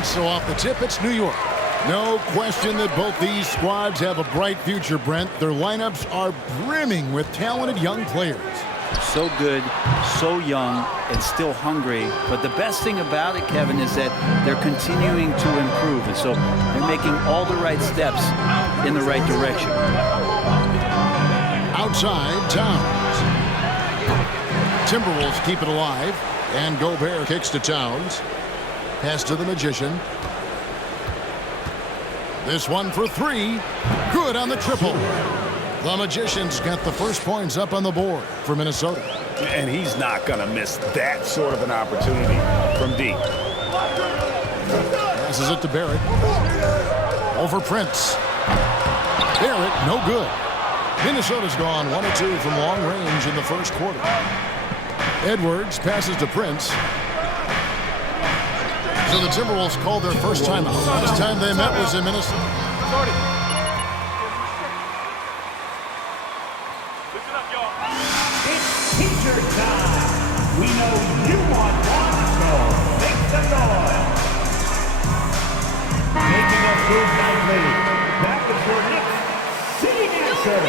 And so off the tip, it's New York. No question that both these squads have a bright future, Brent. Their lineups are brimming with talented young players. So good, so young, and still hungry. But the best thing about it, Kevin, is that they're continuing to improve. And so they're making all the right steps in the right direction. Outside, Towns. Timberwolves keep it alive. And Gobert kicks to Towns. Pass to the Magician. This one for three. Good on the triple. The Magician's got the first points up on the board for Minnesota. And he's not going to miss that sort of an opportunity from deep. Passes it to Barrett. Over Prince. Barrett, no good. Minnesota's gone 1 of 2 from long range in the first quarter. Edwards passes to Prince. So the Timberwolves called their first timeout. Last time they met was in Minnesota. It's teacher time. We know you want one, so make the noise. Making a move nicely. Back is your next sitting answer.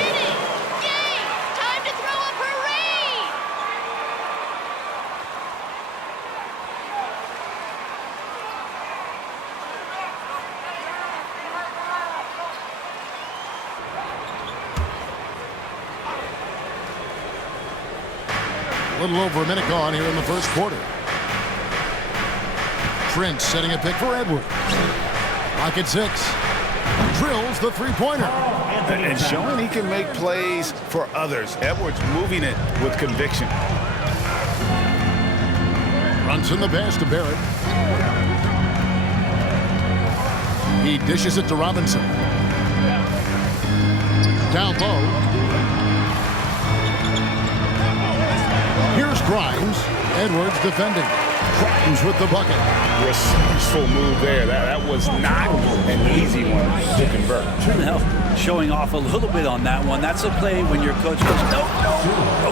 Yay! Time to throw a parade! A little over a minute gone here in the first quarter. Prince setting a pick for Edwards. Lock at 6. Drills the three-pointer. And showing he can make plays for others. Edwards moving it with conviction. Runs in the pass to Barrett. He dishes it to Robinson. Down low. Here's Grimes. Edwards defending. Grimes with the bucket. Resourceful move there. That was not an easy one to convert. Now, showing off a little bit on that one. That's a play when your coach goes, no.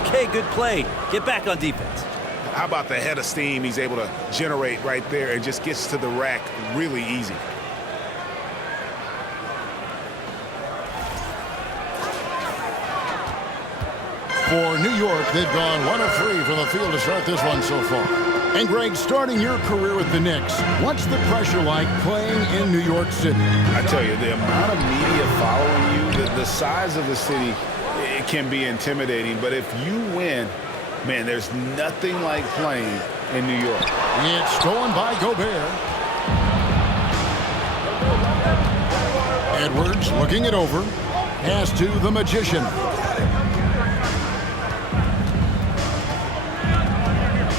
Okay, good play. Get back on defense. How about the head of steam he's able to generate right there and just gets to the rack really easy. For New York, they've gone 1 of 3 from the field to start this one so far. And Greg, starting your career with the Knicks, what's the pressure like playing in New York City? I tell you, the amount of media following you, the size of the city, it can be intimidating. But if you win, man, there's nothing like playing in New York. It's stolen by Gobert. Edwards looking it over. Pass to the Magician.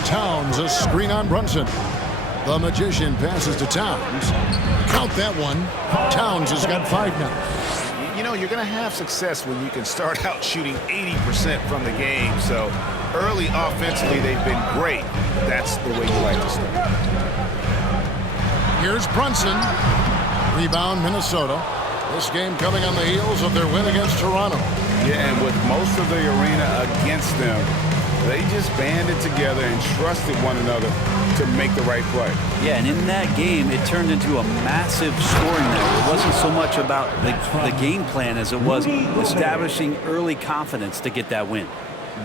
Towns, a screen on Brunson. The Magician passes to Towns. Count that one. Towns has got 5 now. You know, you're going to have success when you can start out shooting 80% from the game. So early offensively, they've been great. That's the way you like to start. Here's Brunson. Rebound, Minnesota. This game coming on the heels of their win against Toronto. Yeah, and with most of the arena against them, they just banded together and trusted one another to make the right play. Yeah, and in that game, it turned into a massive scoring night. It wasn't so much about the game plan as it was establishing early confidence to get that win.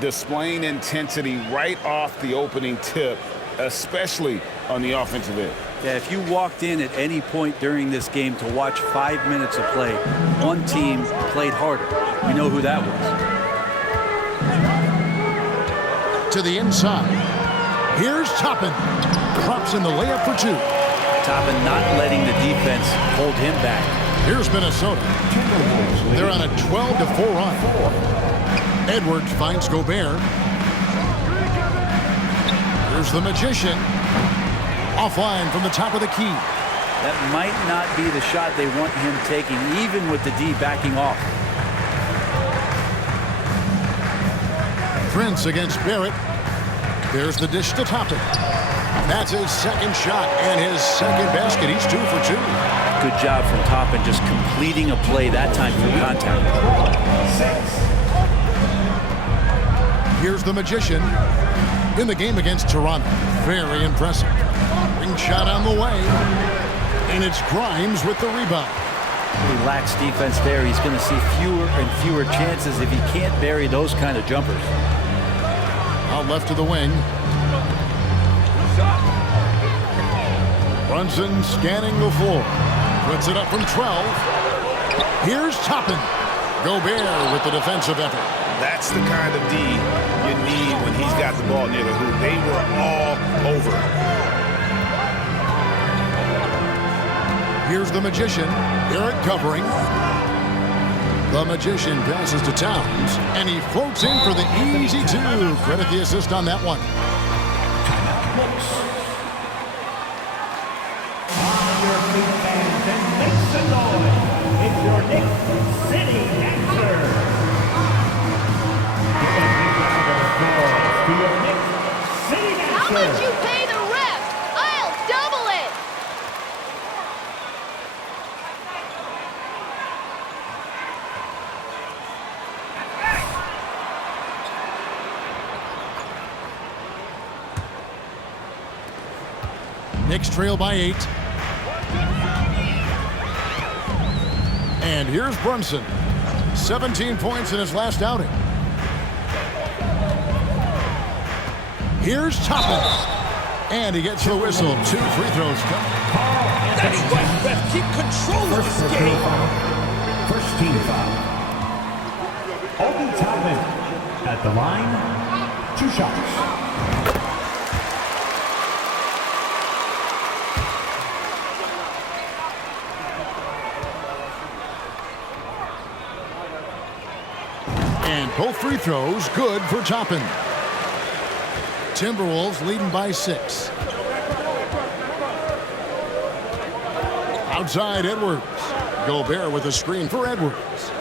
Displaying intensity right off the opening tip, especially on the offensive end. Yeah, if you walked in at any point during this game to watch 5 minutes of play, one team played harder. We know who that was. To the inside. Here's Toppin. Drops in the layup for 2. Toppin not letting the defense hold him back. Here's Minnesota. They're on a 12-4 run. Edwards finds Gobert. Here's the Magician. Offline from the top of the key. That might not be the shot they want him taking, even with the D backing off. Prince against Barrett. There's the dish to Toppin. That's his second shot and his second basket. He's 2 for 2. Good job from Toppin just completing a play that time through contact. Here's the Magician in the game against Toronto. Very impressive. Ring shot on the way. And it's Grimes with the rebound. He lacks defense there. He's going to see fewer and fewer chances if he can't bury those kind of jumpers. Out left to the wing. Brunson scanning the floor. Puts it up from 12. Here's Toppin. Gobert with the defensive effort. That's the kind of D you need when he's got the ball near the hoop. They were all over it. Here's the Magician. Eric covering. The Magician passes to Towns, and he floats in for the easy two. Credit the assist on that one. On your feet, fans, and make some noise. It's your Knicks City Answer. Give a big round of applause to your Knicks City Answer. How much you pay the ref? I'll double it. Knicks trail by 8. And here's Brunson. 17 points in his last outing. Here's Toppin. And he gets the whistle. 2 free throws coming. That's right, ref. Keep control of this game. First team foul. Obi Toppin at the line. 2 shots. And both free throws good for Toppin. Timberwolves leading by 6. Outside Edwards. Gobert with a screen for Edwards.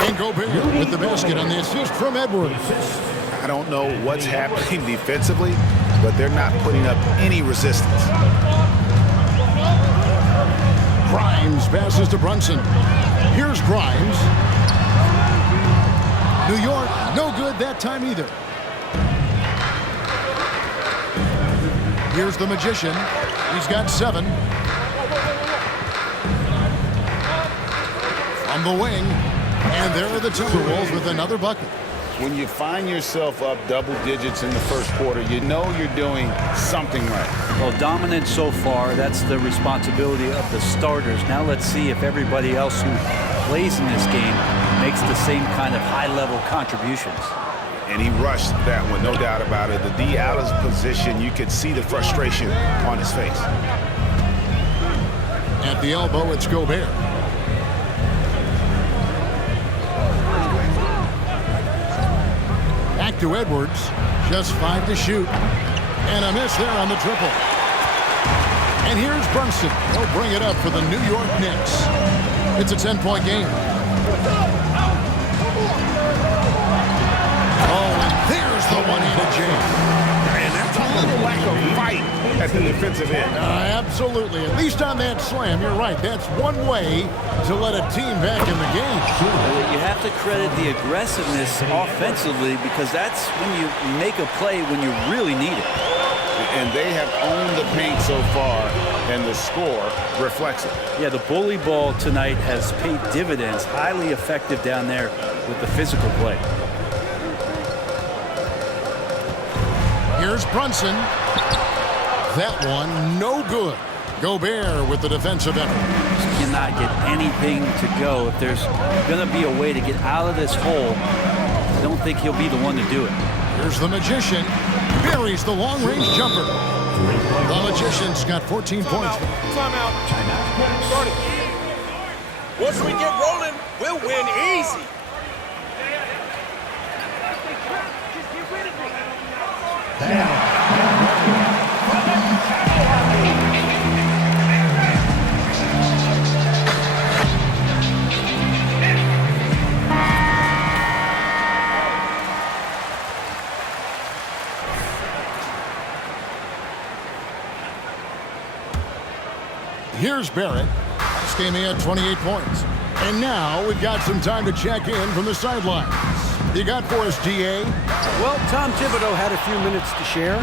And Gobert with the basket on the assist from Edwards. I don't know what's happening defensively, but they're not putting up any resistance. Grimes passes to Brunson. Here's Grimes. New York, no good that time either. Here's the Magician. He's got 7. From the wing. And there are the Timberwolves with another bucket. When you find yourself up double digits in the first quarter, you know you're doing something right. Well, dominant so far. That's the responsibility of the starters. Now let's see if everybody else who plays in this game makes the same kind of high-level contributions. And he rushed that one, no doubt about it. The D out of position, you could see the frustration on his face. At the elbow, it's Gobert. Back to Edwards. Just 5 to shoot. And a miss there on the triple. And here's Brunson. He'll bring it up for the New York Knicks. It's a 10-point game. Oh, and there's the one-handed jam. And that's a little lack of fight at the defensive end. Absolutely. At least on that slam, you're right. That's one way to let a team back in the game. You have to credit the aggressiveness offensively because that's when you make a play when you really need it. And they have owned the paint so far, and the score reflects it. Yeah, the bully ball tonight has paid dividends. Highly effective down there with the physical play. Here's Brunson. That one, no good. Gobert with the defensive effort. Just cannot get anything to go. If there's going to be a way to get out of this hole, I don't think he'll be the one to do it. Here's the Magician. Buries the long-range jumper. The Magician's got 14 points. Timeout. Shorty. Once we get rolling, we'll win easy. Here's Barrett. This game he had 28 points. And now we've got some time to check in from the sidelines. You got for us, DA? Well, Tom Thibodeau had a few minutes to share.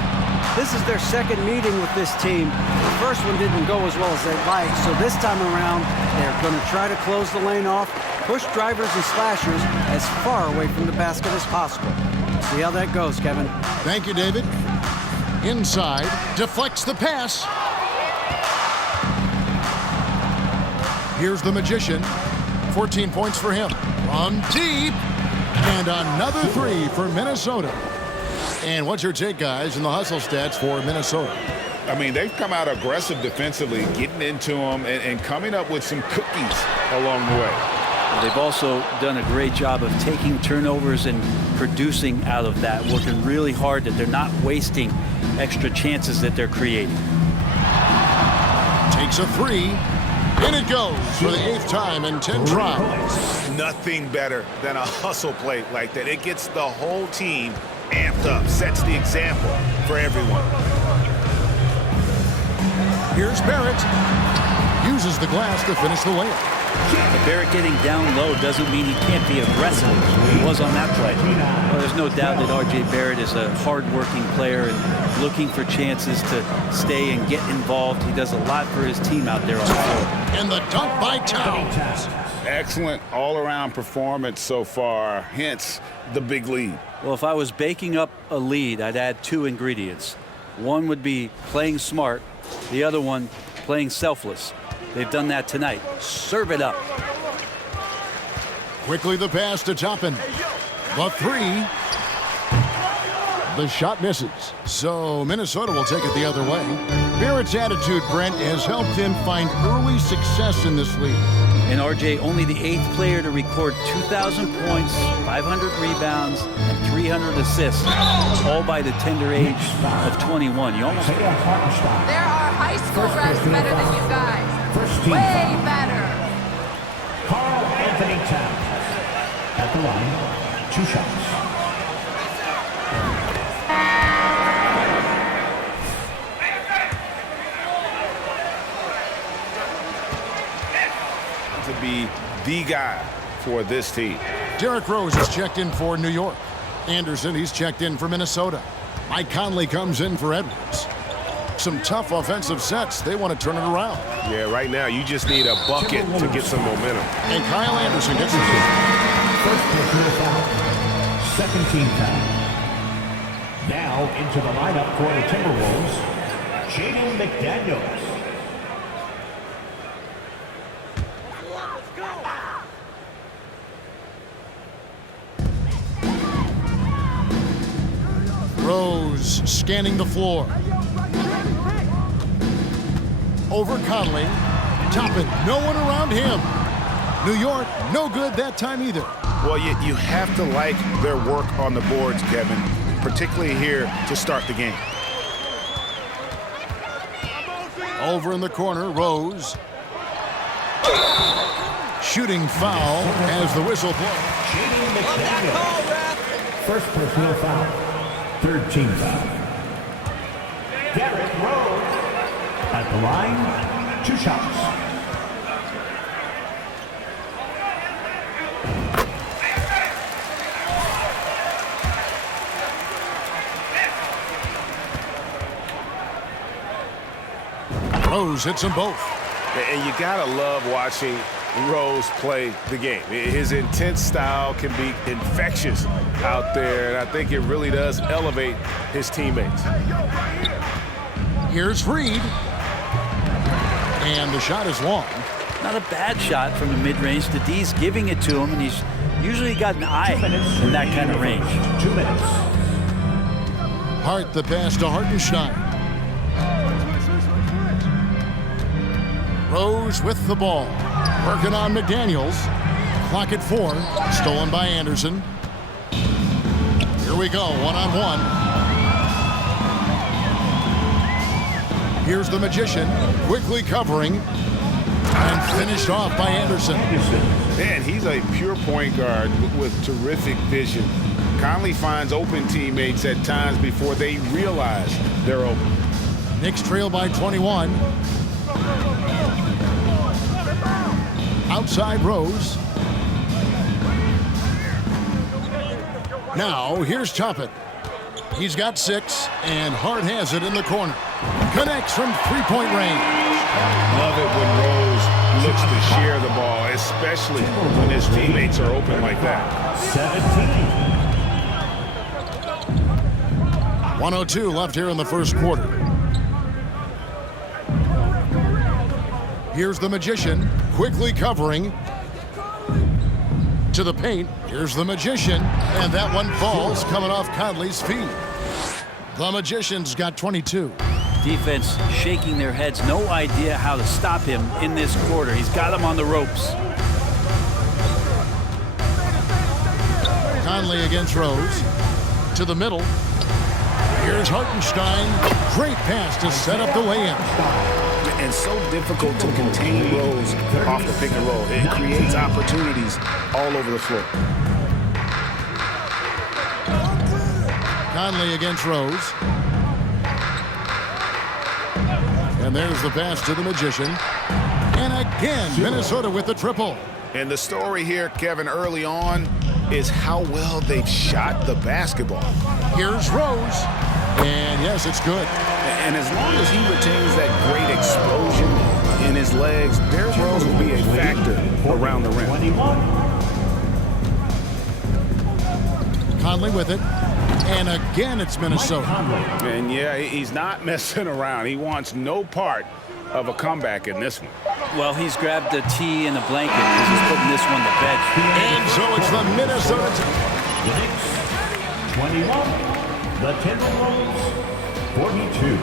This is their second meeting with this team. The first one didn't go as well as they'd like, so this time around, they're going to try to close the lane off, push drivers and slashers as far away from the basket as possible. See how that goes, Kevin. Thank you, David. Inside, deflects the pass. Here's the Magician. 14 points for him. From deep. And another three for Minnesota. And what's your take, guys, in the hustle stats for Minnesota? I mean, they've come out aggressive defensively, getting into them and coming up with some cookies along the way. They've also done a great job of taking turnovers and producing out of that, working really hard that they're not wasting extra chances that they're creating. Takes a three. In it goes for the 8th time in 10 tries. Nothing better than a hustle play like that. It gets the whole team amped up, sets the example for everyone. Here's Barrett. Uses the glass to finish the layup. But Barrett getting down low doesn't mean he can't be aggressive. He was on that play. Well, there's no doubt that R.J. Barrett is a hard-working player and looking for chances to stay and get involved. He does a lot for his team out there on the floor. And the dunk by Towns. Excellent all-around performance so far, hence the big lead. Well, if I was baking up a lead, I'd add 2 ingredients. One would be playing smart. The other one, playing selfless. They've done that tonight. Serve it up. Quickly the pass to Toppin. The three. The shot misses. So Minnesota will take it the other way. Barrett's attitude, Brent, has helped him find early success in this league. And RJ, only the 8th player to record 2,000 points, 500 rebounds, and 300 assists, all by the tender age of 21. You almost... There are high school refs better than you guys. Way better. Carl Anthony Towns at the line, 2 shots. To be the guy for this team. Derrick Rose is checked in for New York. Anderson, he's checked in for Minnesota. Mike Conley comes in for Edwards. Some tough offensive sets. They want to turn it around. Yeah, right now you just need a bucket to get some momentum. And Kyle Anderson gets the First personal foul. Second team foul. Now into the lineup for the Timberwolves, Jaden McDaniels. Rose scanning the floor. Over Conley. Toppin, no one around him. New York, no good that time either. Well, you have to like their work on the boards, Kevin, particularly here to start the game. Over in the corner, Rose. Shooting foul as the whistle blows. Jaden McDaniels. First personal foul. Third team foul. Derrick Rose at the line, 2 shots. Rose hits them both. And you gotta love watching Rose play the game. His intense style can be infectious out there, and I think it really does elevate his teammates. Here's Reed. And the shot is long. Not a bad shot from the mid-range. The D's giving it to him, and he's usually got an eye in that kind of range. 2 minutes. Hart the pass to Hartenstein. Rose with the ball. Working on McDaniels. Clock at 4. Stolen by Anderson. Here we go, one-on-one. Here's the Magician, quickly covering. And finished off by Anderson. Man, he's a pure point guard with terrific vision. Conley finds open teammates at times before they realize they're open. Knicks trail by 21. Outside Rose. Now, here's Toppin. He's got 6, and Hart has it in the corner. Connects from three-point range. Love it when Rose looks to share the ball, especially when his teammates are open like that. 17. 1:02 left here in the first quarter. Here's the Magician, quickly covering. To the paint, here's the Magician, and that one falls coming off Conley's feet. The Magician's got 22. Defense shaking their heads, no idea how to stop him in this quarter. He's got him on the ropes. Conley against Rose. To the middle. Here's Hartenstein. Great pass to set up the lay-in. And so difficult to contain Rose off the pick and roll. It creates opportunities all over the floor. Conley against Rose. And there's the pass to the Magician. And again, Minnesota with the triple. And the story here, Kevin, early on is how well they've shot the basketball. Here's Rose. And yes, it's good. And as long as he retains that great explosion in his legs, Derrick Rose will be a factor around the rim. 21. Conley with it. And again, it's Minnesota. And yeah, he's not messing around. He wants no part of a comeback in this one. Well, he's grabbed the tee and the blanket because he's putting this one to bed. And so it's the Minnesota. The Knicks, 21. The Timberwolves, 42.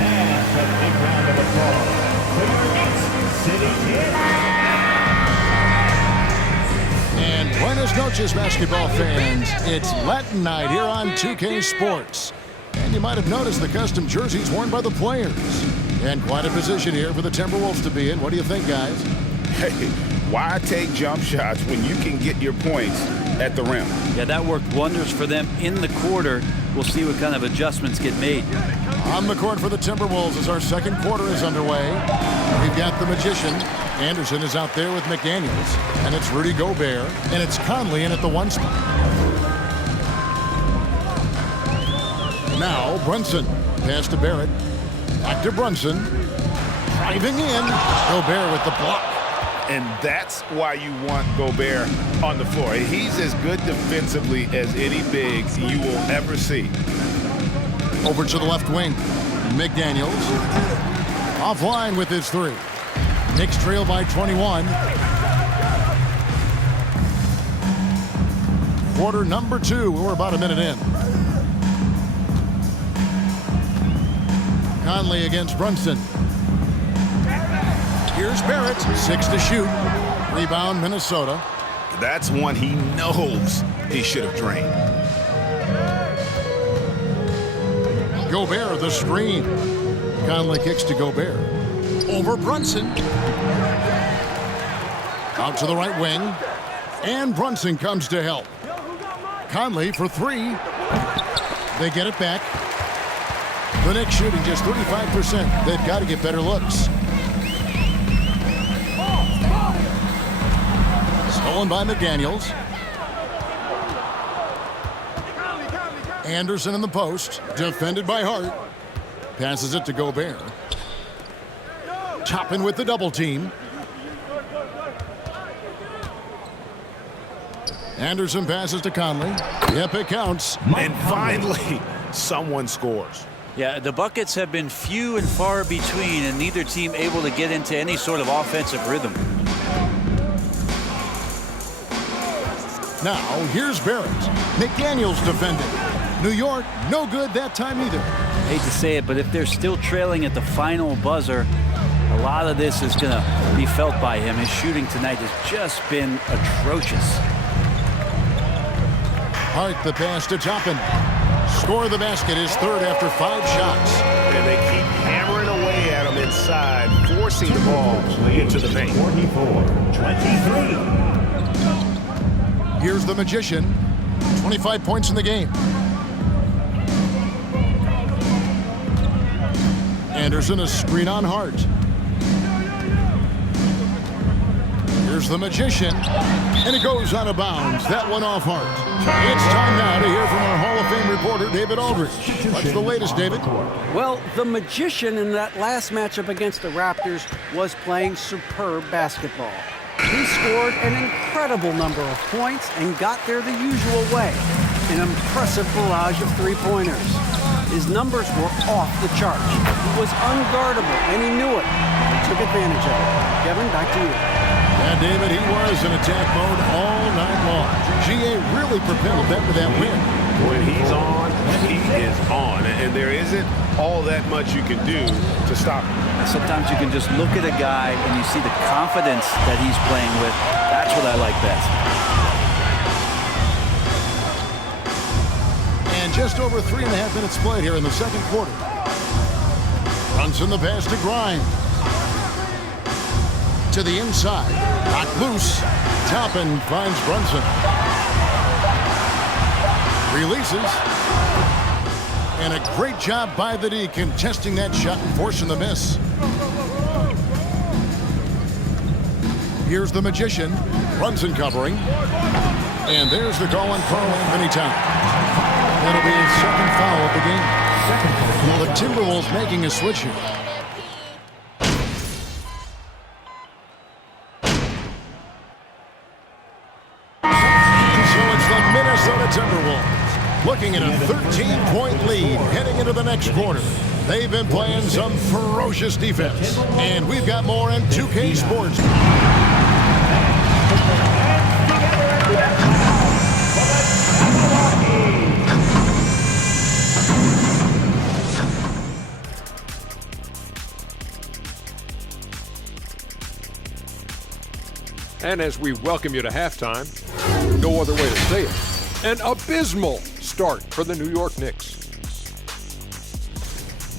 And a big round of applause for your Knicks City Knicks. And buenos noches, basketball fans. It's Latin night here on 2K Sports. And you might have noticed the custom jerseys worn by the players. And quite a position here for the Timberwolves to be in. What do you think, guys? Hey, why take jump shots when you can get your points at the rim? Yeah, that worked wonders for them in the quarter. We'll see what kind of adjustments get made. On the court for the Timberwolves as our second quarter is underway. We've got the Magician. Anderson is out there with McDaniels. And it's Rudy Gobert. And it's Conley in at the 1 spot. Now Brunson. Pass to Barrett. Back to Brunson. Driving in. Gobert with the block. And that's why you want Gobert on the floor. He's as good defensively as any big you will ever see. Over to the left wing. McDaniels. Offline with his 3. Knicks trail by 21. Quarter number 2. We're about a minute in. Conley against Brunson. Here's Barrett. 6 to shoot. Rebound, Minnesota. That's one he knows he should have drained. Gobert, the screen. Conley kicks to Gobert. Over Brunson. Out to the right wing. And Brunson comes to help. Conley for 3. They get it back. The Knicks shooting just 35%. They've got to get better looks. Stolen by McDaniels. Anderson in the post. Defended by Hart. Passes it to Gobert. Toppin with the double team. Anderson passes to Conley. Yep, it counts. And finally, someone scores. Yeah, the buckets have been few and far between, and neither team able to get into any sort of offensive rhythm. Now, here's Barrett. McDaniels defending. New York, no good that time either. Hate to say it, but if they're still trailing at the final buzzer, a lot of this is going to be felt by him. His shooting tonight has just been atrocious. Hart the pass to Toppin. Score the basket, his 3rd after 5 shots. And they keep hammering away at him inside, forcing the ball into the paint. 44-23. Here's the Magician. 25 points in the game. Anderson, a screen on Hart. Here's the Magician, and it goes out of bounds. That one off Hart. It's time now to hear from our Hall of Fame reporter, David Aldridge. What's the latest, David? Well, the Magician in that last matchup against the Raptors was playing superb basketball. He scored an incredible number of points and got there the usual way, an impressive barrage of three-pointers. His numbers were off the charts. He was unguardable, and he knew it. He took advantage of it. Kevin, back to you. And David, he was in attack mode all night long. GA really propelled them to that win. When he's on, he is on. And there isn't all that much you can do to stop him. Sometimes you can just look at a guy and you see the confidence that he's playing with. That's what I like best. And just over 3.5 minutes played here in the second quarter. Brunson the pass to Grimes. To the inside. Knocked loose. Toppin finds Brunson. Releases. And a great job by the D contesting that shot and forcing the miss. Here's the Magician. Brunson covering. And there's the call on Karl Anthony Towns. That'll be his second foul of the game. Well, the Timberwolves making a switch here. So it's the Minnesota Timberwolves looking at a 13-point lead heading into the next quarter. They've been playing some ferocious defense. And we've got more in 2K Sports. And as we welcome you to halftime, no other way to say it, an abysmal start for the New York Knicks.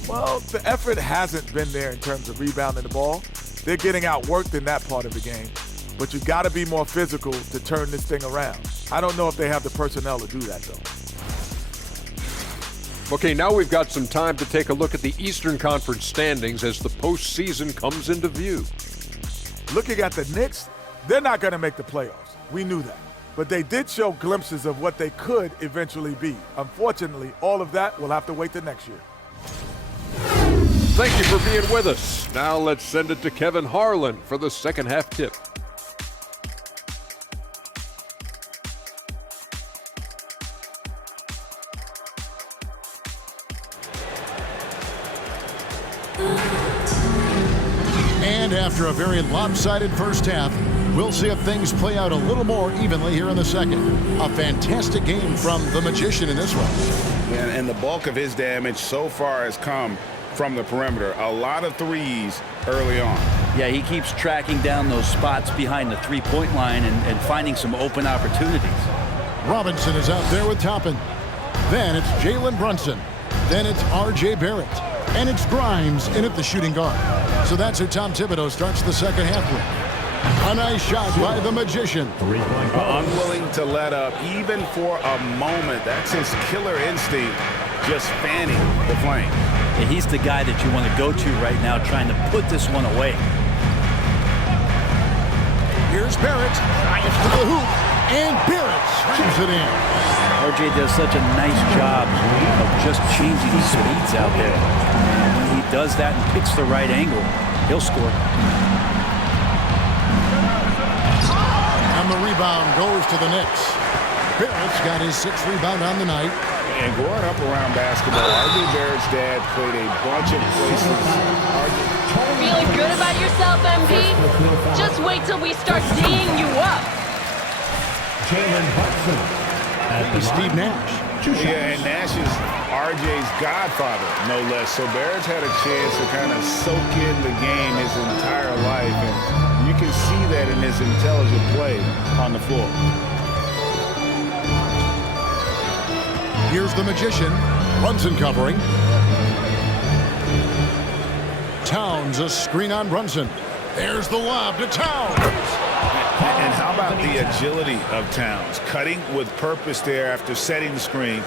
Well, the effort hasn't been there in terms of rebounding the ball. They're getting outworked in that part of the game. But you've got to be more physical to turn this thing around. I don't know if they have the personnel to do that, though. Okay, now we've got some time to take a look at the Eastern Conference standings as the postseason comes into view. Looking at the Knicks, they're not going to make the playoffs. We knew that. But they did show glimpses of what they could eventually be. Unfortunately, all of that will have to wait till next year. Thank you for being with us. Now let's send it to Kevin Harlan for the second half tip. And after a very lopsided first half, we'll see if things play out a little more evenly here in the second. A fantastic game from the Magician in this one. And the bulk of his damage so far has come from the perimeter. A lot of threes early on. Yeah, he keeps tracking down those spots behind the three-point line and finding some open opportunities. Robinson is out there with Toppin. Then it's Jalen Brunson. Then it's R.J. Barrett. And it's Grimes in at the shooting guard. So that's who Tom Thibodeau starts the second half with. A nice shot by the Magician. Unwilling to let up even for a moment. That's his killer instinct, just fanning the flame. Yeah, he's the guy that you want to go to right now trying to put this one away. Here's Barrett. Drives to the hoop. And Barrett slams it in. RJ does such a nice job of just changing the speeds out there. And when he does that and picks the right angle, he'll score. And the rebound goes to the Knicks. Barrett's got his 6th rebound on the night. And growing up around basketball, R.J. Barrett's dad played a bunch of places. Feeling good about yourself, MP? Just wait till we start D'ing you up. Jalen Brunson. Steve Nash. Yeah, and Nash is RJ's godfather, no less. So Barrett's had a chance to kind of soak in the game his entire life, and you can see that in his intelligent play on the floor. Here's the Magician. Brunson covering. Towns, a screen on Brunson. There's the lob to Towns. And how about the agility of Towns? Cutting with purpose there after setting the screen.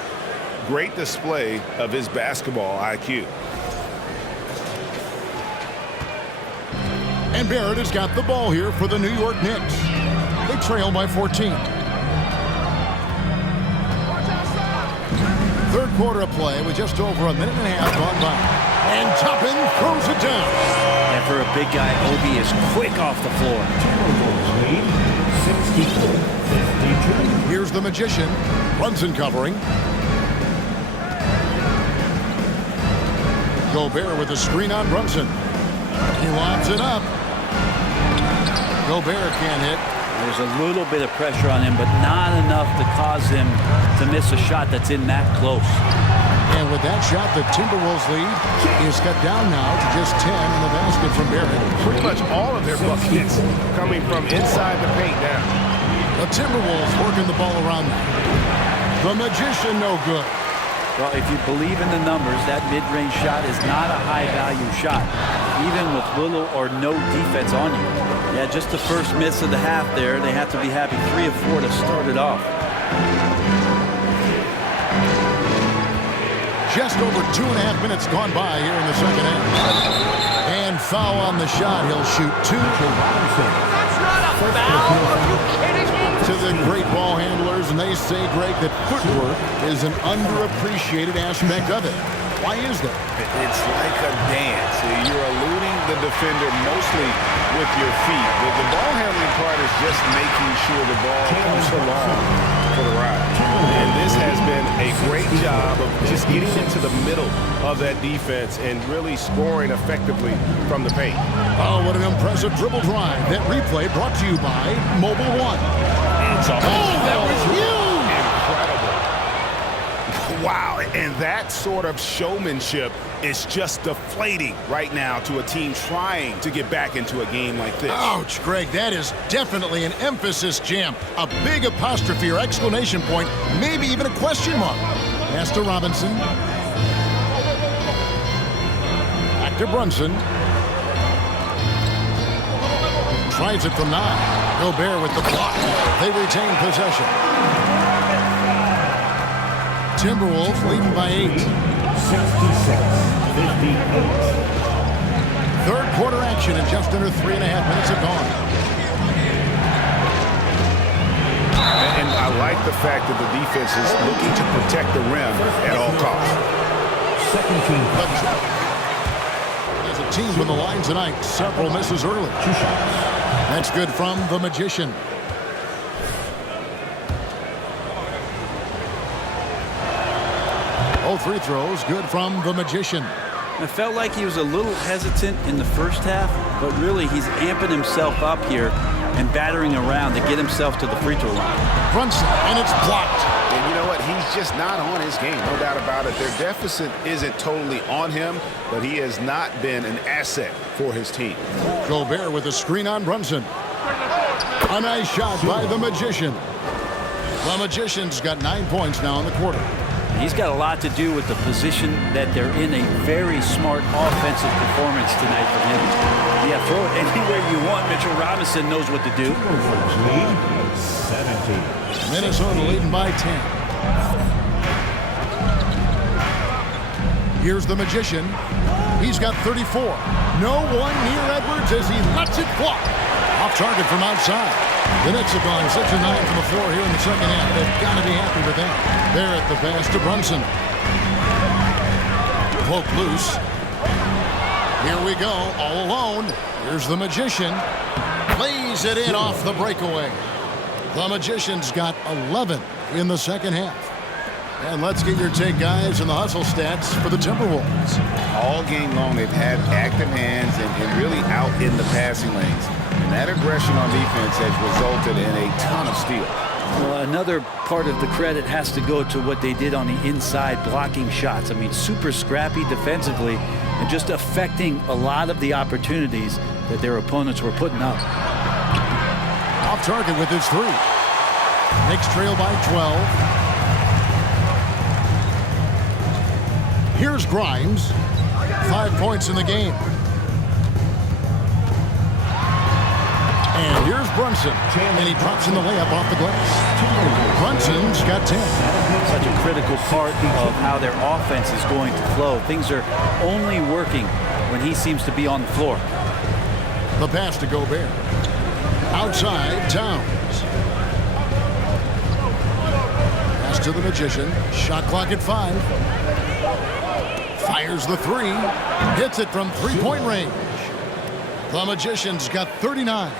Great display of his basketball IQ. And Barrett has got the ball here for the New York Knicks. They trail by 14. Third quarter of play with just over a minute and a half gone by. And Toppin throws it down. And for a big guy, Obi is quick off the floor. Here's the Magician. Brunson covering. Gobert with a screen on Brunson. He lobs it up. Gobert can't hit. There's a little bit of pressure on him, but not enough to cause him to miss a shot that's in that close. And with that shot, the Timberwolves lead is cut down now to just 10 in the basket from Barrett. Pretty much all of their buckets coming from inside the paint now. The Timberwolves working the ball around them. The Magician no good. Well, if you believe in the numbers, that mid-range shot is not a high-value shot, even with little or no defense on you. Yeah, just the first miss of the half there. They have to be happy 3 of 4 to start it off. Just over 2.5 minutes gone by here in the second half. And foul on the shot. He'll shoot 2. That's not a foul. Are you kidding me? To the great ball handlers, and they say, Greg, that footwork is an underappreciated aspect of it. Why is that? It's like a dance. You're eluding the defender mostly with your feet. The ball handling part is just making sure the ball comes along for the ride. And this has been a great job of just getting into the middle of that defense and really scoring effectively from the paint. Oh, what an impressive dribble drive. That replay brought to you by Mobile One. It's a that was huge! Incredible. Wow, and that sort of showmanship is just deflating right now to a team trying to get back into a game like this. Ouch, Greg, that is definitely an emphasis jam. A big apostrophe or exclamation point, maybe even a question mark. Pass to Robinson. Back to Brunson. Tries it from 9. Gobert with the block. They retain possession. Timberwolves leading by 8. 66-58. Third quarter action in just under 3.5 minutes have gone. And I like the fact that the defense is looking to protect the rim at all costs. Second team. As a team from the line tonight, several misses early. 2 shots. That's good from the Magician. All 3 throws, good from the Magician. I felt like he was a little hesitant in the first half, but really he's amping himself up here and battering around to get himself to the free throw line. Brunson, and it's blocked. And you know what? He's just not on his game, no doubt about it. Their deficit isn't totally on him, but he has not been an asset for his team. Gobert with a screen on Brunson. A nice shot by the Magician. The Magician's got 9 points now in the quarter. He's got a lot to do with the position that they're in. A very smart offensive performance tonight for him. Yeah, throw it anywhere you want. Mitchell Robinson knows what to do. Lead 17. Minnesota leading by 10. Here's the Magician. He's got 34. No one near Edwards as he lets it fly. Off target from outside. The Knicks have gone 6 of 9 from the floor here in the second half. They've got to be happy with that. They're at the pass to Brunson. Poke loose. Here we go, all alone. Here's the Magician. Plays it in off the breakaway. The Magician's got 11 in the second half. And let's get your take, guys, and the hustle stats for the Timberwolves. All game long, they've had active hands and really out in the passing lanes. And that aggression on defense has resulted in a ton of steals. Well, another part of the credit has to go to what they did on the inside, blocking shots. I mean, super scrappy defensively and just affecting a lot of the opportunities that their opponents were putting up. Off target with his 3. Knicks trail by 12. Here's Grimes. 5 points in the game. And here's Brunson. And he drops in the layup off the glass. Brunson's got 10. Such a critical part of how their offense is going to flow. Things are only working when he seems to be on the floor. The pass to Gobert. Outside, Towns. Pass to the Magician. Shot clock at 5. Fires the 3. Hits it from three-point range. The Magician's got 39.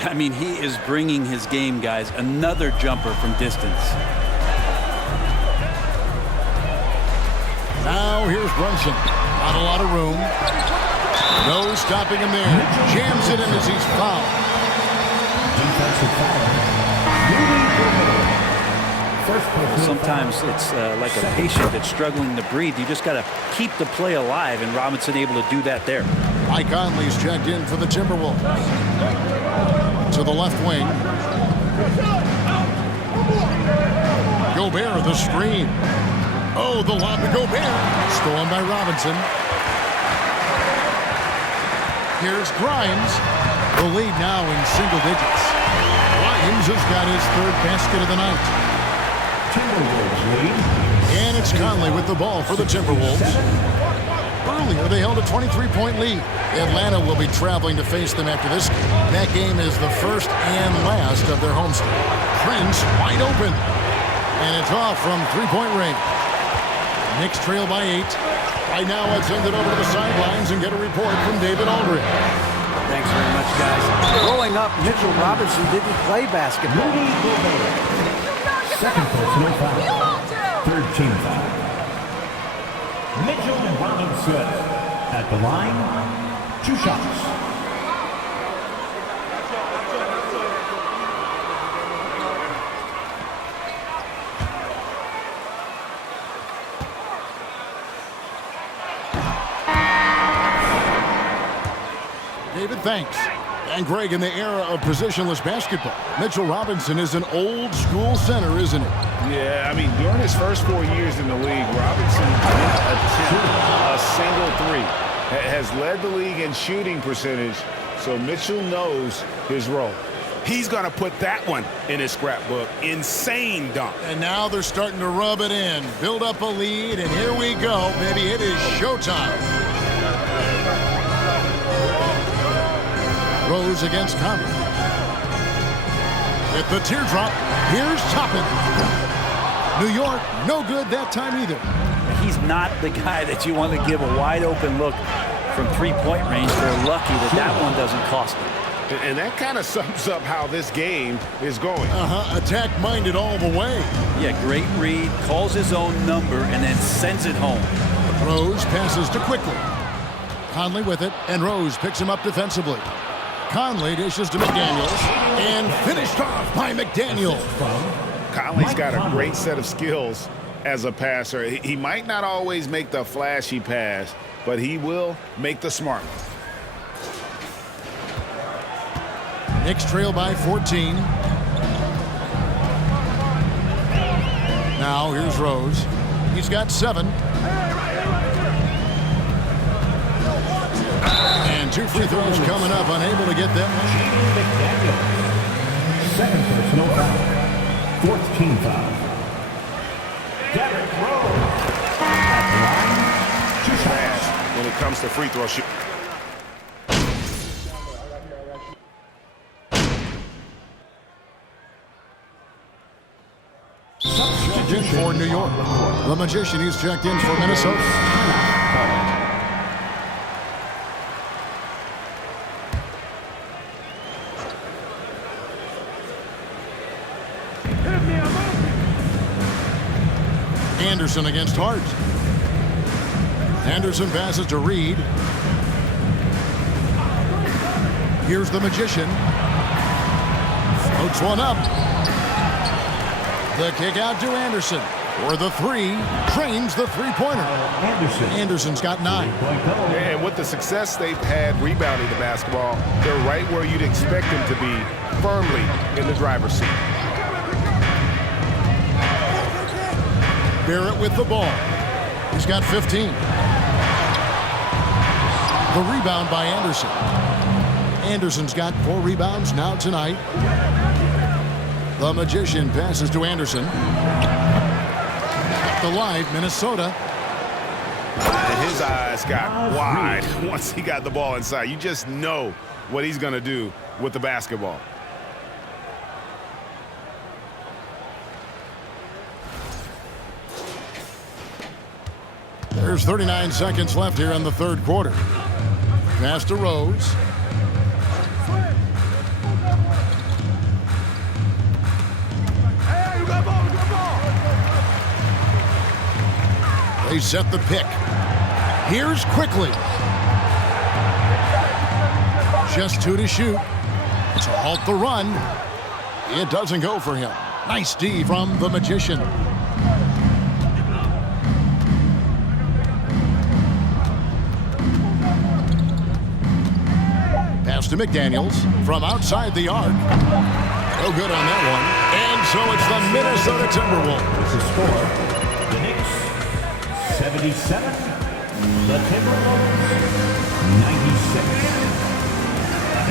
I mean, he is bringing his game, guys. Another jumper from distance. Now here's Brunson. Not a lot of room. No stopping him there. Jams it in as he's fouled. Defensive foul. Sometimes it's like a patient that's struggling to breathe. You just got to keep the play alive, and Robinson able to do that there. Mike Conley's checked in for the Timberwolves. To the left wing. Gobert, the screen. Oh, the lob to Gobert. Stolen by Robinson. Here's Grimes. The lead now in single digits. Grimes has got his 3rd basket of the night. Timberwolves lead. And it's Conley with the ball for the Timberwolves. Earlier, they held a 23-point lead. Atlanta will be traveling to face them after this. That game is the first and last of their homestand. Prince wide open. And it's off from three-point range. Knicks trail by 8. Right now, let's send it over to the sidelines and get a report from David Aldridge. Thanks very much, guys. Growing up, Mitchell Robinson didn't play basketball. Second personal foul. 3rd team foul. Mitchell Robinson at the line. 2 shots. David, thanks. And Greg, in the era of positionless basketball, Mitchell Robinson is an old-school center, isn't he? Yeah, I mean, during his first 4 years in the league, Robinson didn't attempt a single 3. Has led the league in shooting percentage, so Mitchell knows his role. He's going to put that one in his scrapbook. Insane dunk. And now they're starting to rub it in, build up a lead, and here we go, baby. It is showtime. Rose against Conley. At the teardrop, here's Toppin. New York, no good that time either. He's not the guy that you want to give a wide open look from three-point range. They're lucky that that one doesn't cost them. And that kind of sums up how this game is going. Attack-minded all the way. Yeah, great read, calls his own number, and then sends it home. Rose passes to Quickly. Conley with it, and Rose picks him up defensively. Conley dishes to McDaniels, and finished off by McDaniels. Conley's got a great set of skills as a passer. He might not always make the flashy pass, but he will make the smart one. Knicks trail by 14. Now here's Rose. He's got 7. And 2 free throws coming up, unable to get them. Second personal foul. 4th team foul. Derrick Rose at the line. 2 shots. When it comes to free throw shoot. Checked in for New York. The Magician, he's checked in for Minnesota. Anderson against Hart. Anderson passes to Reed. Here's the Magician. Floats one up. The kick out to Anderson. For the 3, trains the three-pointer. Anderson's got 9. And with the success they've had rebounding the basketball, they're right where you'd expect them to be, firmly in the driver's seat. Barrett with the ball. He's got 15. The rebound by Anderson. Anderson's got 4 rebounds now tonight. The Magician passes to Anderson. Up the line, Minnesota. And his eyes got wide once he got the ball inside. You just know what he's going to do with the basketball. There's 39 seconds left here in the third quarter. Pass to Rose. They set the pick. Here's quickly. Just 2 to shoot. To halt the run. It doesn't go for him. Nice D from the Magician. Pass to McDaniels from outside the arc. No good on that one. And so it's the Minnesota Timberwolves. The score, the Knicks 77, the Timberwolves 96.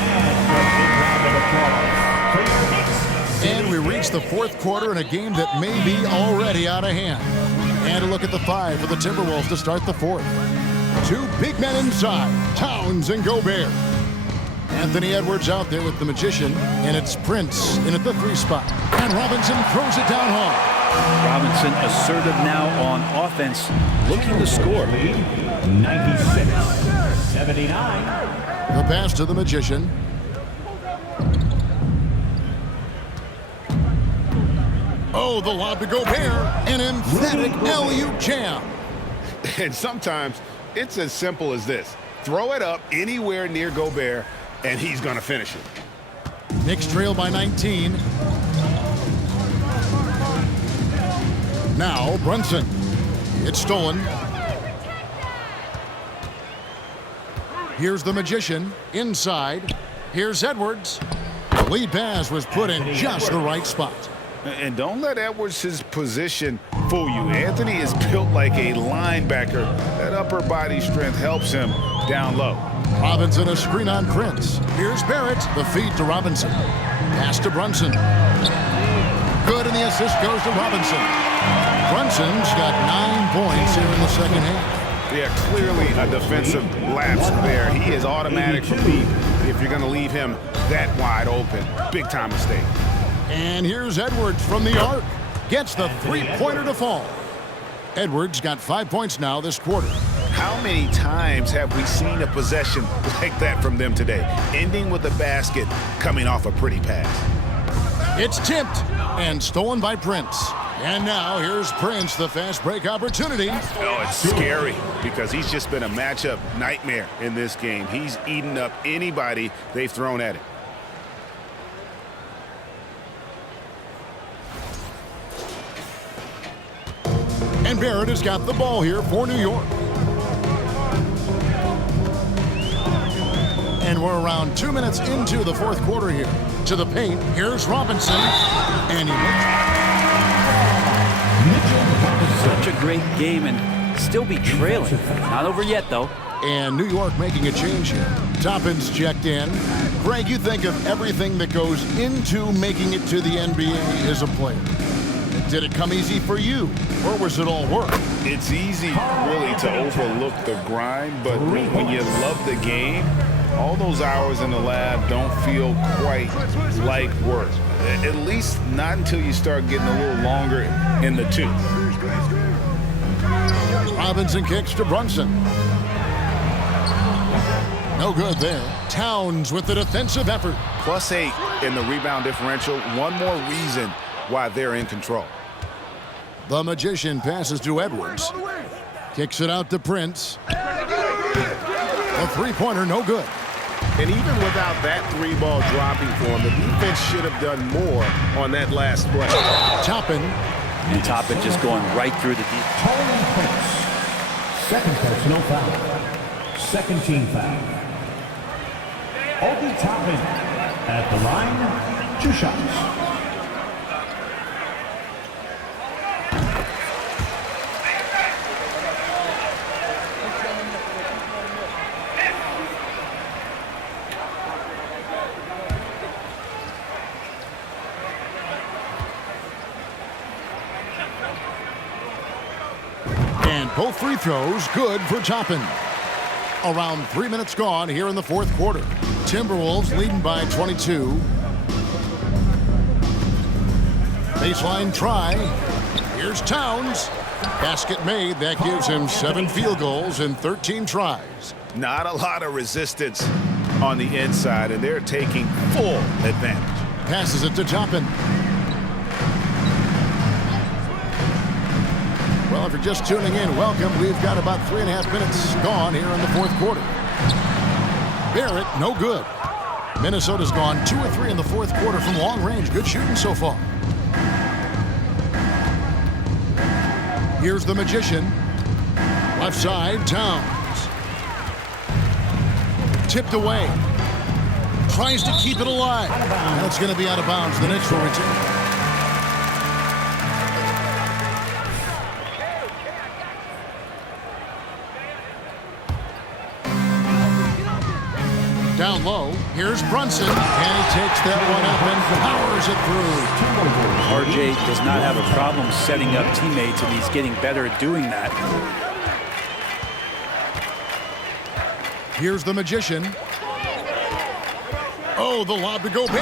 And a big round of applause for your Knicks. And we reach the fourth quarter in a game that may be already out of hand. And a look at the 5 for the Timberwolves to start the fourth. 2 big men inside, Towns and Gobert. Anthony Edwards out there with the Magician, and it's Prince in at the 3 spot. And Robinson throws it down hard. Robinson assertive now on offense, looking to score. 96-79. The pass to the Magician. Oh, the lob to Gobert. An emphatic alley-oop jam. And sometimes it's as simple as this. Throw it up anywhere near Gobert, and he's going to finish it. Knicks trail by 19. Now Brunson. It's stolen. Here's the Magician inside. Here's Edwards. The lead pass was put in just the right spot. And don't let Edwards' position fool you. Anthony is built like a linebacker. That upper body strength helps him down low. Robinson a screen on Prince. Here's Barrett. The feed to Robinson. Pass to Brunson. Good, and the assist goes to Robinson. Brunson's got 9 points here in the second half. Yeah, clearly a defensive lapse there. He is automatic for lead if you're going to leave him that wide open. Big time mistake. And here's Edwards from the arc. Gets the 3-pointer to fall. Edwards got 5 points now this quarter. How many times have we seen a possession like that from them today? Ending with a basket, coming off a pretty pass. It's tipped and stolen by Prince. And now here's Prince, the fast break opportunity. Oh, it's scary because he's just been a matchup nightmare in this game. He's eaten up anybody they've thrown at him. And Barrett has got the ball here for New York. And we're around 2 minutes into the fourth quarter here. To the paint, here's Robinson. And he Such a great game and still be trailing. Not over yet, though. And New York making a change here. Toppin's checked in. Greg, you think of everything that goes into making it to the NBA as a player. Did it come easy for you, or was it all work? It's easy, really, to overlook the grind, but when you love the game, all those hours in the lab don't feel quite like work. At least not until you start getting a little longer in the tooth. Robinson kicks to Brunson. No good there. Towns with the defensive effort. +8 in the rebound differential. One more reason why they're in control. The Magician passes to Edwards. Kicks it out to Prince. A 3-pointer, no good. And even without that 3-ball dropping for him, the defense should have done more on that last play. Toppin. And Toppin just going right through the defense. Taurean Prince, second personal foul. Second team foul. Obi Toppin at the line, 2 shots. And both free throws good for Toppin. Around 3 minutes gone here in the fourth quarter. Timberwolves leading by 22. Baseline try. Here's Towns. Basket made. That gives him 7 field goals in 13 tries. Not a lot of resistance on the inside, and they're taking full advantage. Passes it to Toppin. Well, if you're just tuning in, welcome. We've got about 3.5 minutes gone here in the fourth quarter. Barrett, no good. Minnesota's gone 2 of 3 in the fourth quarter from long range. Good shooting so far. Here's the Magician. Left side, Towns. Tipped away. Tries to keep it alive. And it's going to be out of bounds. The Knicks will return. Down low, here's Brunson, and he takes that one up and powers it through. RJ does not have a problem setting up teammates, and he's getting better at doing that. Here's the Magician. Oh, the lob to Gobert,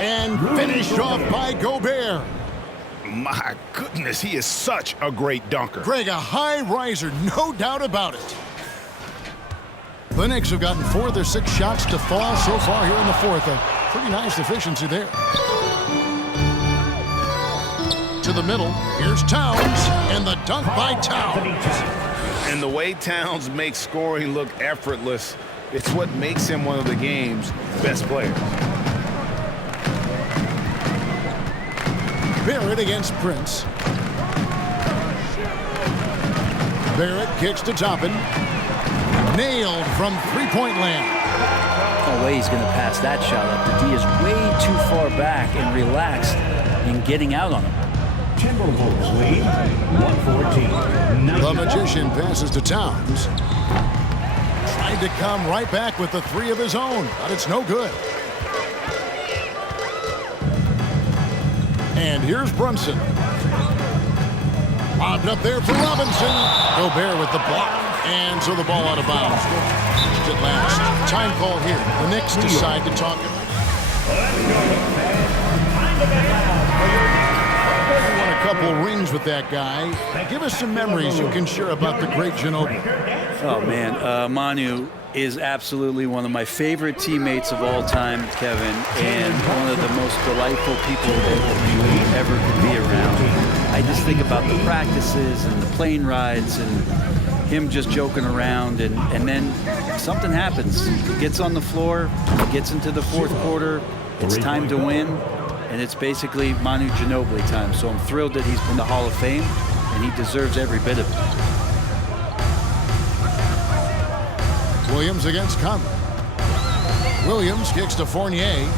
and finished off by Gobert. My goodness, he is such a great dunker. Greg, a high riser, no doubt about it. The Knicks have gotten 4 of their 6 shots to fall so far here in the fourth. A pretty nice efficiency there. To the middle, here's Towns, and the dunk by Towns. And the way Towns makes scoring look effortless, it's what makes him one of the game's best players. Barrett against Prince. Barrett kicks to Toppin. Nailed from three-point land. No way he's going to pass that shot up. The D is way too far back and relaxed in getting out on him. Timberwolves lead 114. The Magician passes to Towns. Tried to come right back with the 3 of his own, but it's no good. And here's Brunson. Lobbed up there for Robinson. Gobert with the block. And so the ball out of bounds. Just at last. Time call here. The Knicks decide to talk it. You won a couple rings with that guy. Give us some memories you can share about the great Ginobili. Oh, man. Manu is absolutely one of my favorite teammates of all time, Kevin, and one of the most delightful people that you ever could be around. I just think about the practices and the plane rides and him just joking around, and then something happens. He gets on the floor, he gets into the fourth quarter, it's time to win, and it's basically Manu Ginobili time. So I'm thrilled that he's in the Hall of Fame, and he deserves every bit of it. Williams against Conley. Williams kicks to Fournier.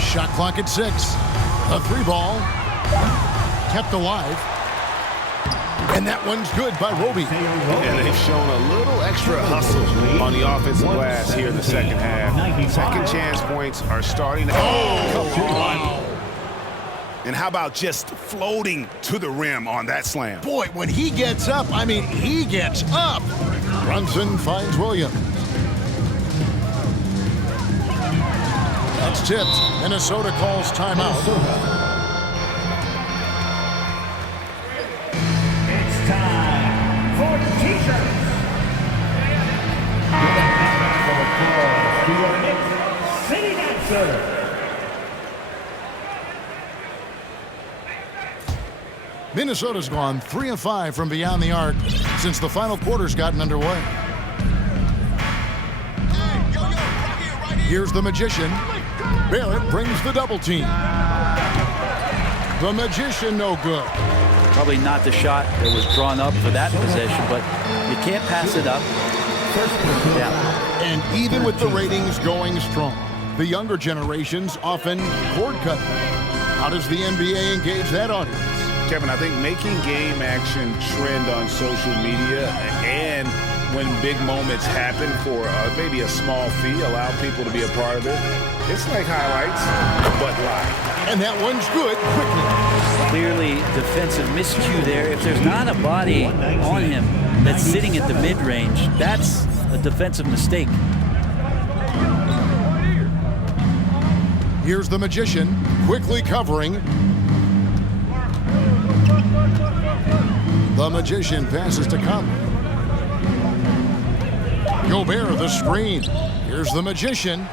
Shot clock at 6. A 3-ball. Kept alive. And that one's good by Roby. And they've shown a little extra hustle on the offensive glass here in the second half. Second chance points are starting to... Wow. And how about just floating to the rim on that slam? Boy, when he gets up, I mean, he gets up. Brunson finds Williams. That's tipped. Minnesota calls timeout. It's time for T-shirts. To your Knicks City Dancer. Minnesota's gone 3 of 5 from beyond the arc since the final quarter's gotten underway. Here's the Magician. Barrett brings the double team. The Magician no good. Probably not the shot that was drawn up for that possession, but you can't pass it up. Yeah. And even with the ratings going strong, the younger generations often cord cut. How does the NBA engage that audience? Kevin, I think making game action trend on social media and when big moments happen for maybe a small fee, allow people to be a part of it. It's like highlights, but live. And that one's good quickly. Clearly defensive miscue there. If there's not a body on him that's sitting at the mid-range, that's a defensive mistake. Here's the Magician, quickly covering. The Magician passes to Conley. Gobert the screen. Here's the Magician.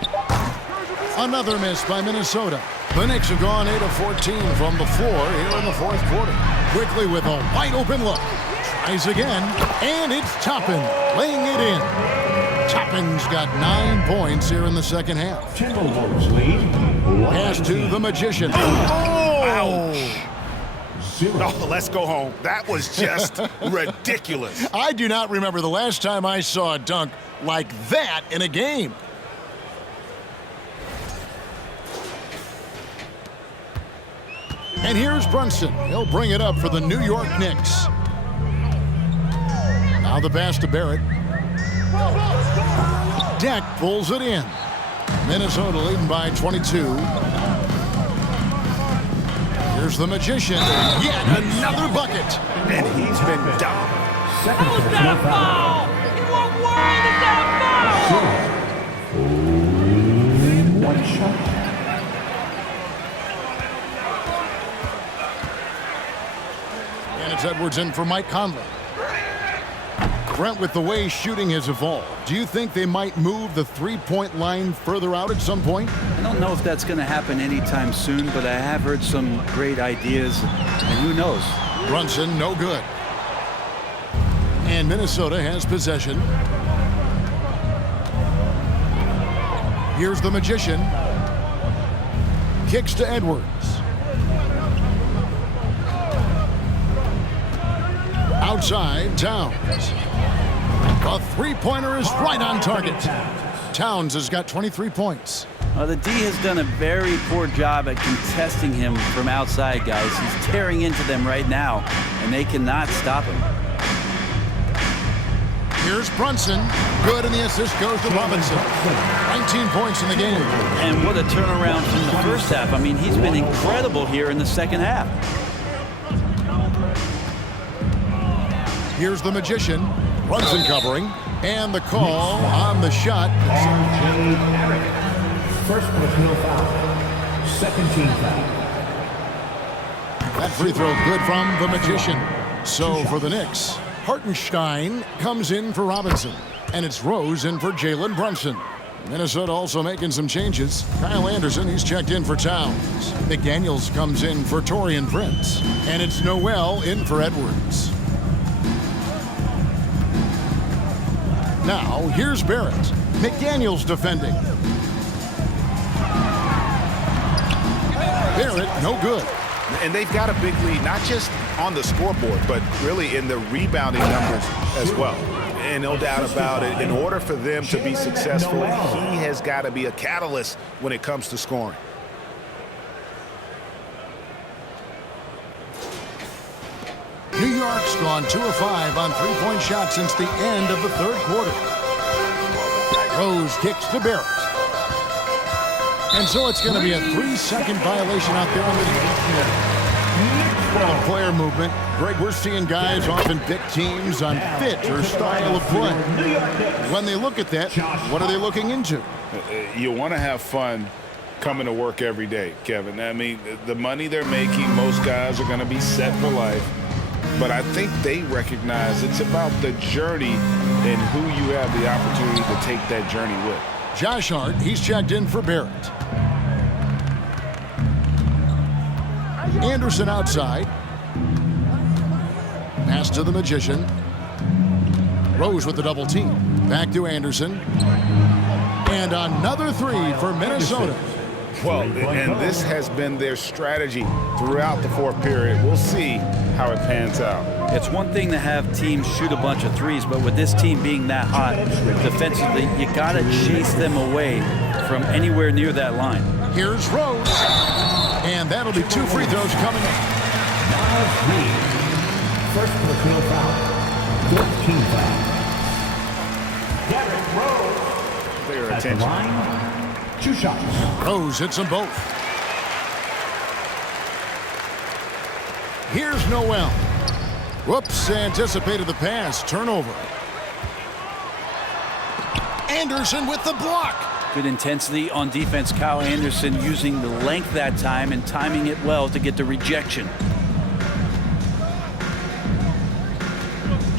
Another miss by Minnesota. The Knicks have gone 8 of 14 from the floor here in the fourth quarter. Quickly with a wide open look. Tries again, and it's Toppin laying it in. Toppin's got 9 points here in the second half. Timberwolves lead. Pass to the Magician. Oh! Oh, let's go home. That was just ridiculous. I do not remember the last time I saw a dunk like that in a game. And here's Brunson. He'll bring it up for the New York Knicks. Now the pass to Barrett. Deck pulls it in. Minnesota leading by 22. Here's the Magician. Yet another bucket. And he's been dominant. How's that a foul? You want word? Is that a foul? One shot. And it's Edwards in for Mike Conley. Brent, with the way shooting has evolved, do you think they might move the three-point line further out at some point? I don't know if that's going to happen anytime soon, but I have heard some great ideas, and who knows? Brunson, no good. And Minnesota has possession. Here's the Magician. Kicks to Edwards. Outside, Towns. A three-pointer is right on target. Towns has got 23 points. The D has done a very poor job at contesting him from outside, guys. He's tearing into them right now, and they cannot stop him. Here's Brunson. Good, and the assist goes to Robinson. 19 points in the game. And what a turnaround from the first half. I mean, he's been incredible here in the second half. Here's the Magician. Brunson covering. And the call on the shot. First personal foul. Second team foul. That free throw good from the Magician. So for the Knicks, Hartenstein comes in for Robinson. And it's Rose in for Jalen Brunson. Minnesota also making some changes. Kyle Anderson, he's checked in for Towns. McDaniels comes in for Taurean Prince. And it's Noel in for Edwards. Now, here's Barrett. McDaniels defending. Barrett, no good. And they've got a big lead, not just on the scoreboard, but really in the rebounding numbers as well. And no doubt about it, in order for them to be successful, he has got to be a catalyst when it comes to scoring. New York's gone 2 of 5 on three-point shots since the end of the third quarter. Rose kicks to Barrett. And so it's going to be a 3-second violation out there on the player movement. Greg, we're seeing guys often pick teams on fit or style of play. When they look at that, what are they looking into? You want to have fun coming to work every day, Kevin. I mean, the money they're making, most guys are going to be set for life. But I think they recognize it's about the journey and who you have the opportunity to take that journey with. Josh Hart, he's checked in for Barrett. Anderson outside. Pass to the Magician. Rose with the double team. Back to Anderson. And another three for Minnesota. Well, and this has been their strategy throughout the fourth period. We'll see how it pans out. It's one thing to have teams shoot a bunch of threes, but with this team being that hot defensively, you got to chase them away from anywhere near that line. Here's Rose. And that'll be 2 free throws coming up. First personal foul. 14 foul. Derrick Rose. Clear At the attention. line, 2 shots. Rose hits them both. Here's Noel. Whoops, anticipated the pass. Turnover. Anderson with the block. Good intensity on defense. Kyle Anderson using the length that time and timing it well to get the rejection.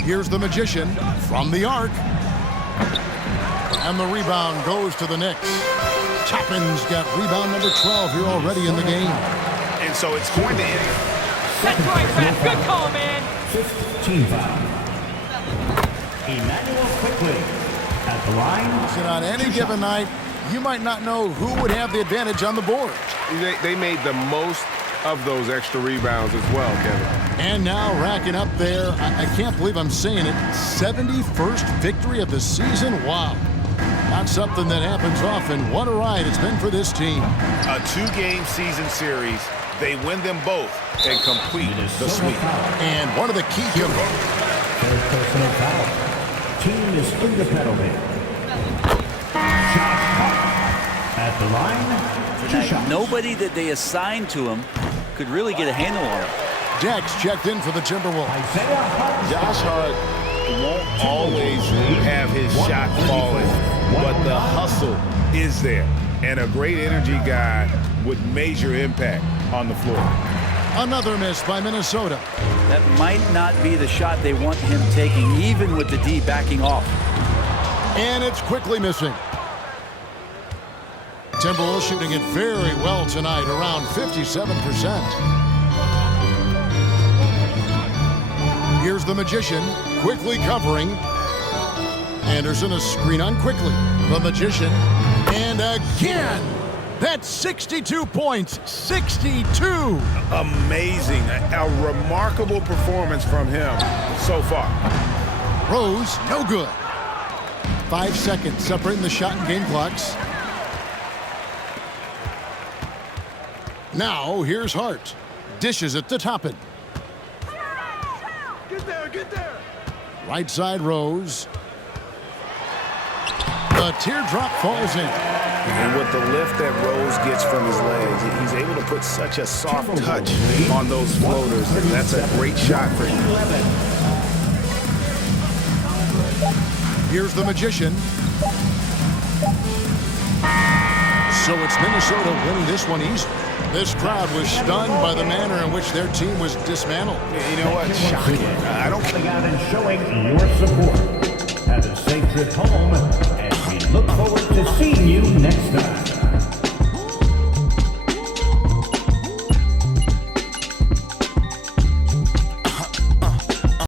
Here's the Magician from the arc. And the rebound goes to the Knicks. Toppin's got rebound number 12 here already in the game. And so it's going to end. That's right, Ref. Good call, man. 15 foul. Emmanuel quickly at the line. So on any given night, you might not know who would have the advantage on the board. They made the most of those extra rebounds as well, Kevin. And now racking up there, I can't believe I'm saying it, 71st victory of the season. Wow. Not something that happens often. What a ride it's been for this team. A 2-game season series. They win them both and complete the sweep. And one of the key components. Third personal foul. Team is in the penalty. Shot caught at the line. Two shots. Nobody that they assigned to him could really get a handle on him. Dex checked in for the Timberwolves. Josh Hart won't always have his shot falling, but the hustle is there. And a great energy guy with major impact on the floor. Another miss by Minnesota. That might not be the shot they want him taking, even with the D backing off. And it's quickly missing. Timberwolves shooting it very well tonight, around 57%. Here's the Magician, quickly covering. Anderson a screen on quickly. The Magician, and again, that's 62 points, 62. Amazing, a remarkable performance from him so far. Rose, no good. 5 seconds separating the shot and game clocks. Now, here's Hart. Dishes it to Toppin. Get there. Right side, Rose. The teardrop falls in. And with the lift that Rose gets from his legs, he's able to put such a soft touch on those floaters. And that's a great shot for him. Here's the Magician. So it's Minnesota winning this one easy. This crowd was stunned by the manner in which their team was dismantled. You know what? Shocking. I don't care. Out and showing your support. Have a safe trip home, and we look forward to seeing you next time.